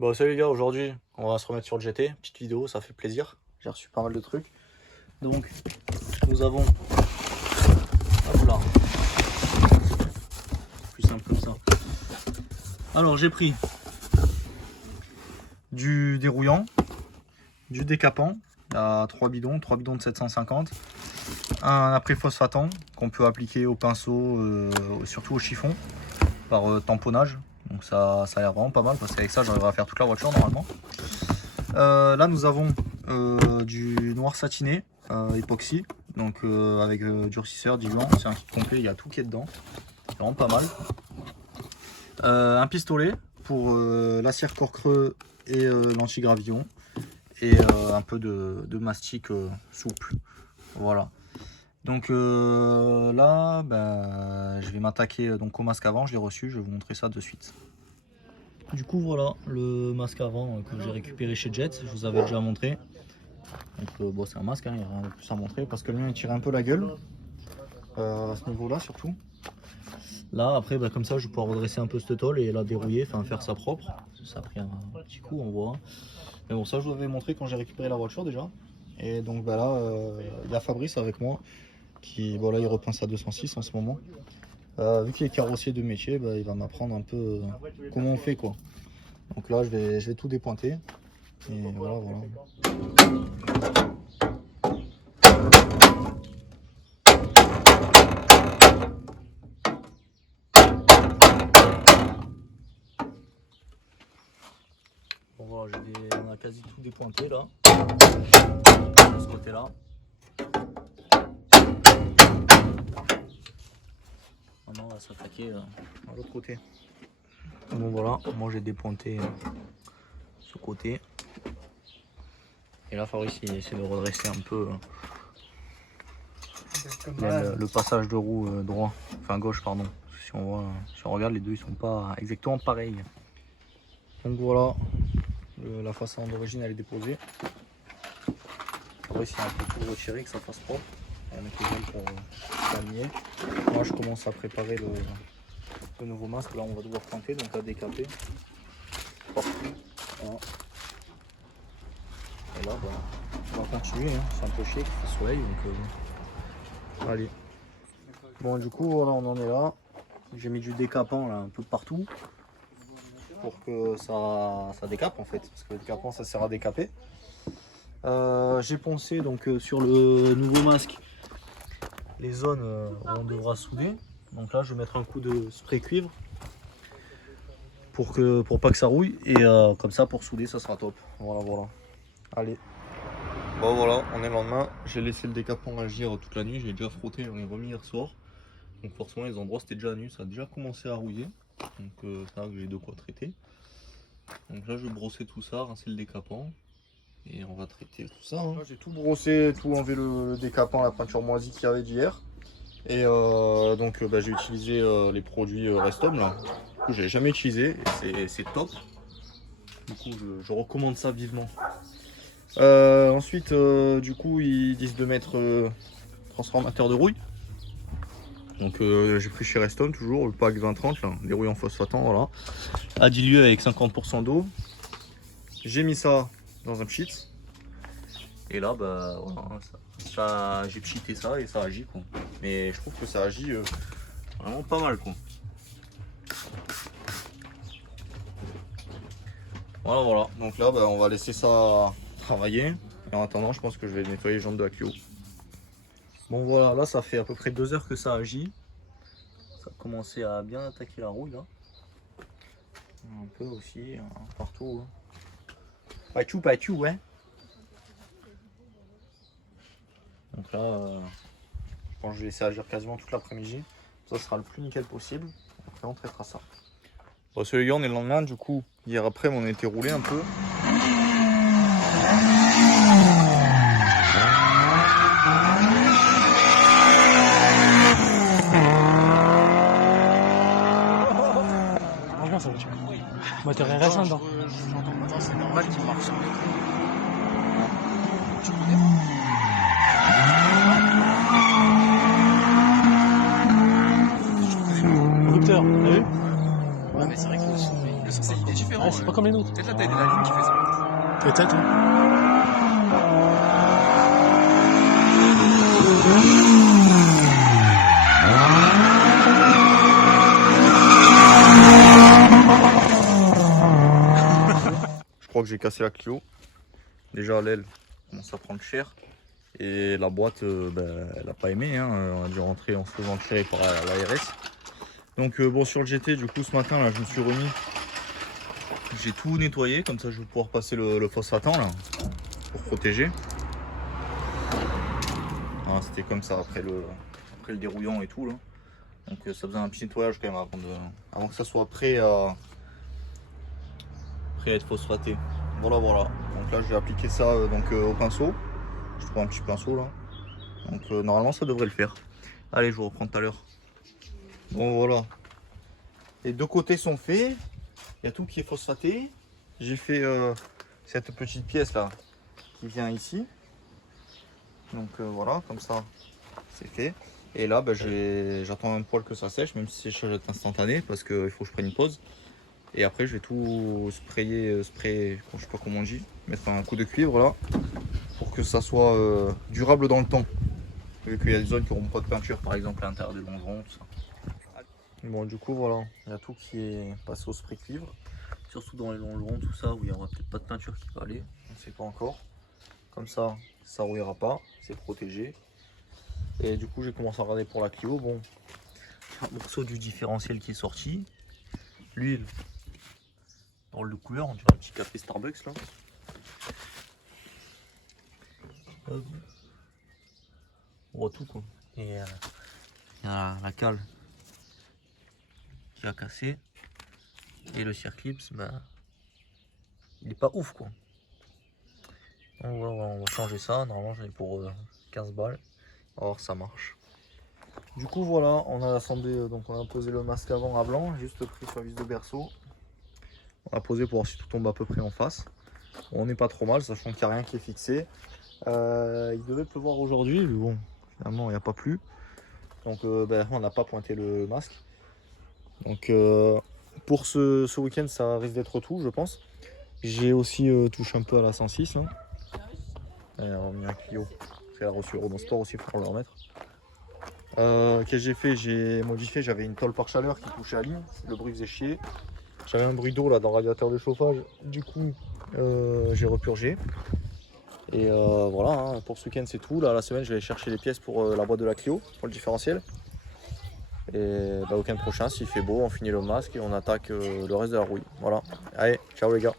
Bon salut les gars, aujourd'hui on va se remettre sur le GT, petite vidéo, ça fait plaisir, j'ai reçu pas mal de trucs. Donc nous avons, hop là, plus simple comme ça. Alors j'ai pris du dérouillant, du décapant, il y a 3 bidons de 750, un après-phosphatant qu'on peut appliquer au pinceau, surtout au chiffon, par tamponnage. Donc ça a l'air vraiment pas mal parce qu'avec ça j'arriverai à faire toute la voiture normalement. Là nous avons du noir satiné époxy, donc avec durcisseur, diluant, c'est un kit complet, il y a tout qui est dedans, c'est vraiment pas mal. Un pistolet pour la cire corps creux et l'anti-gravillon, et un peu de mastic souple, voilà. Donc là je vais m'attaquer donc au masque avant, je l'ai reçu, je vais vous montrer ça de suite. Du coup voilà le masque avant que j'ai récupéré chez Jet, je vous avais déjà montré. Donc bon, c'est un masque, hein, il n'y a rien de plus à montrer parce que le mien il tirait un peu la gueule à ce niveau là surtout. Là après comme ça je vais pouvoir redresser un peu cette tôle et la dérouiller, enfin faire ça propre. Ça a pris un petit coup on voit. Mais bon ça je vous avais montré quand j'ai récupéré la voiture déjà. Et donc là il y a Fabrice avec moi qui voilà, il repeint sa 206 en ce moment. Vu qu'il est carrossier de métier, il va m'apprendre un peu comment on fait quoi. Donc là je vais tout dépointer. Et voilà. Bon voilà, on a quasi tout dépointé là. De ce côté là. Maintenant on va s'attaquer à l'autre côté. Bon voilà, moi j'ai dépointé ce côté. Et là Fabrice il essaie de redresser un peu le passage de roue droit, enfin gauche pardon. Si on regarde les deux ils sont pas exactement pareils. Donc voilà, la façade d'origine elle est déposée. Fabrice il a un peu tout retiré que ça fasse propre. On va mettre les ailes pour s'aligner. Moi je commence à préparer le nouveau masque. Là on va devoir pointer, donc à décaper partout. Voilà. Et là on va continuer, hein. C'est un peu chier, il fait soleil donc allez. Bon du coup voilà on en est là. J'ai mis du décapant là un peu partout pour que ça décape en fait, parce que le décapant ça sert à décaper. J'ai poncé donc sur le nouveau masque les zones où on devra souder. Donc là je vais mettre un coup de spray cuivre pour pas que ça rouille, et comme ça pour souder ça sera top. Voilà. Allez. Bon voilà, on est le lendemain. J'ai laissé le décapant agir toute la nuit, j'ai déjà frotté, j'en ai remis hier soir. Donc forcément les endroits c'était déjà nu, ça a déjà commencé à rouiller. Donc c'est là que j'ai de quoi traiter. Donc là je vais brosser tout ça, rincer le décapant. Et on va traiter tout ça. Hein. J'ai tout brossé, tout enlevé le décapant, la peinture moisie qu'il y avait d'hier. Et donc j'ai utilisé les produits Restom là. Du coup j'ai jamais utilisé et c'est top. Du coup je recommande ça vivement. Ensuite du coup ils disent de mettre transformateur de rouille. Donc j'ai pris chez Restom toujours le pack 20-30 là, des rouilles en phosphatant, voilà. À diluer avec 50% d'eau. J'ai mis ça dans un pchit. Et là voilà, j'ai pchité ça et ça agit quoi. Mais je trouve que ça agit vraiment pas mal quoi. Voilà. Donc là on va laisser ça travailler. Et en attendant je pense que je vais nettoyer les jantes de la Clio. Bon voilà, là ça fait à peu près 2 heures que ça agit. Ça a commencé à bien attaquer la rouille là. Un peu aussi, partout. Hein. Pachou, ouais. Donc là, je pense que je vais laisser agir quasiment toute l'après-midi. Ça sera le plus nickel possible. Après, on traitera ça. Bon, ce les gars, on est le lendemain. Du coup, hier après, on a été roulé un peu. Franchement, ça va, tu vois. Moteur est récent dedans. C'est normal qu'il marche. Tu connais Rupteur, t'as vu? Ouais, mais c'est vrai que le ça, il est différent. Ouais, c'est pas comme les nôtres. Peut-être la taille de la lune qui fait ça. Peut-être, hein. Je crois que j'ai cassé la Clio. Déjà l'aile commence à prendre cher. Et la boîte, elle n'a pas aimé. Hein. On a dû rentrer en se faisant tirer par l'ARS. Donc bon, sur le GT, du coup ce matin là, je me suis remis. J'ai tout nettoyé, comme ça je vais pouvoir passer le phosphatant là, pour protéger. Ah, c'était comme ça après le dérouillant et tout là. Donc ça faisait un petit nettoyage quand même avant que ça soit prêt à être phosphaté. Voilà. Donc là je vais appliquer ça au pinceau. Je trouve un petit pinceau là. Donc normalement ça devrait le faire. Allez, je vous reprends tout à l'heure. Bon voilà. Les deux côtés sont faits. Il y a tout qui est phosphaté. J'ai fait cette petite pièce là qui vient ici. Donc voilà, comme ça c'est fait. Et là j'attends un poil que ça sèche, même si c'est séchage instantané, parce qu'il faut que je prenne une pause. Et après je vais tout sprayer, je sais pas comment on dit, mettre un coup de cuivre là, pour que ça soit durable dans le temps. Vu qu'il y a des zones qui n'auront pas de peinture, par exemple à l'intérieur des longerons, tout ça. Bon, du coup voilà, il y a tout qui est passé au spray cuivre. Surtout dans les longerons, tout ça, où il n'y aura peut-être pas de peinture qui va aller, on ne sait pas encore. Comme ça rouillera pas, c'est protégé. Et du coup j'ai commencé à regarder pour la Clio. Bon, un morceau du différentiel qui est sorti, l'huile dans le couleur, on dirait un petit café Starbucks là. Hop. On voit tout quoi. Et il y a la cale qui a cassé. Et le circlips, il est pas ouf quoi. Donc voilà, on va changer ça. Normalement j'en ai pour 15 balles. Alors ça marche. Du coup voilà, on a assemblé, donc on a posé le masque avant à blanc, juste pris sur la vis de berceau. On a posé pour voir si tout tombe à peu près en face. On n'est pas trop mal, sachant qu'il n'y a rien qui est fixé. Il devait pleuvoir aujourd'hui, mais bon, finalement il n'y a pas plu. Donc on n'a pas pointé le masque. Donc pour ce week-end ça risque d'être tout, je pense. J'ai aussi touché un peu à la 106 là. Elle a remis un Clio. Parce qu'elle a reçu Renault Sport aussi, il faut le remettre. Qu'est-ce que j'ai fait? J'ai modifié, j'avais une tôle par chaleur qui touchait à la ligne, le bruit faisait chier. J'avais un bruit d'eau là dans le radiateur de chauffage, du coup j'ai repurgé. Et voilà, hein, pour ce week-end c'est tout. Là la semaine je vais aller chercher les pièces pour la boîte de la Clio, pour le différentiel. Et week-end prochain s'il fait beau, on finit le masque et on attaque le reste de la rouille. Voilà, allez, ciao les gars.